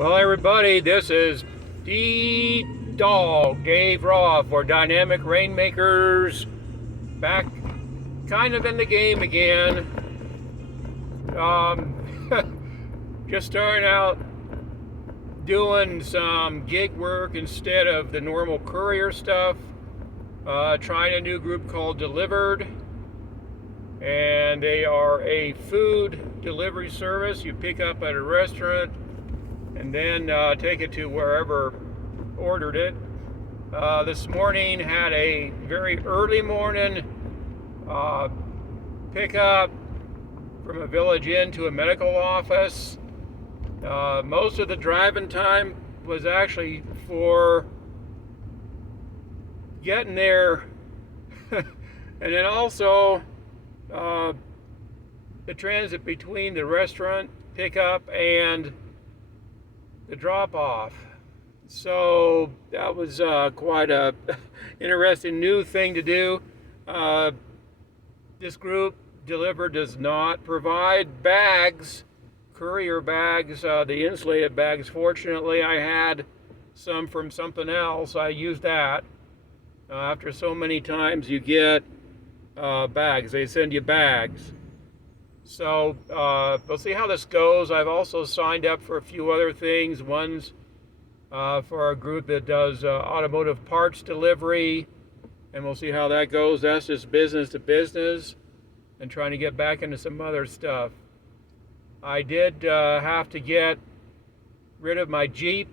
Well, everybody, this is D Dawg, Dave Raw for Dynamic Rainmakers, back kind of in the game again. Just starting out doing some gig work instead of the normal courier stuff. Trying a new group called Delivered, and they are a food delivery service. You pick up at a restaurant and then take it to wherever ordered it. This morning had a very early morning pickup from a village inn to a medical office. Most of the driving time was actually for getting there and then also the transit between the restaurant pickup and the drop-off. So that was quite a interesting new thing to do. This group Delivered does not provide bags, courier bags, the insulated bags. Fortunately, I had some from something else. I used that. After so many times you get bags, they send you bags. So we'll see how this goes. I've also signed up for a few other things. One's for a group that does automotive parts delivery, and we'll see how that goes. That's just business to business, and trying to get back into some other stuff. I did have to get rid of my Jeep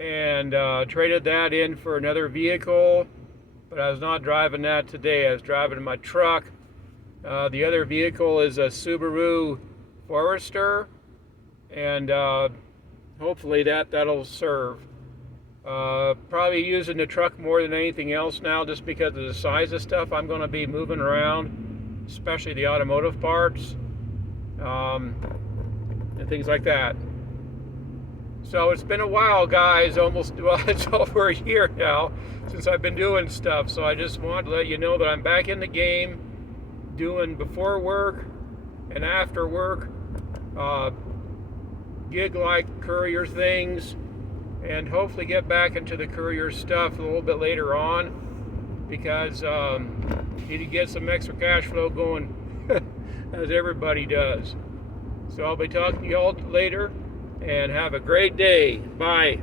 and traded that in for another vehicle, but I was not driving that today. I was driving my truck. The other vehicle is a Subaru Forester, and hopefully that'll serve. Probably using the truck more than anything else now, just because of the size of stuff I'm going to be moving around, especially the automotive parts and things like that. So it's been a while, guys. It's over a year now since I've been doing stuff. So I just wanted to let you know that I'm back in the game, doing before work and after work gig-like courier things, and hopefully get back into the courier stuff a little bit later on, because need to get some extra cash flow going as everybody does. So I'll be talking to you all later, and have a great day. Bye.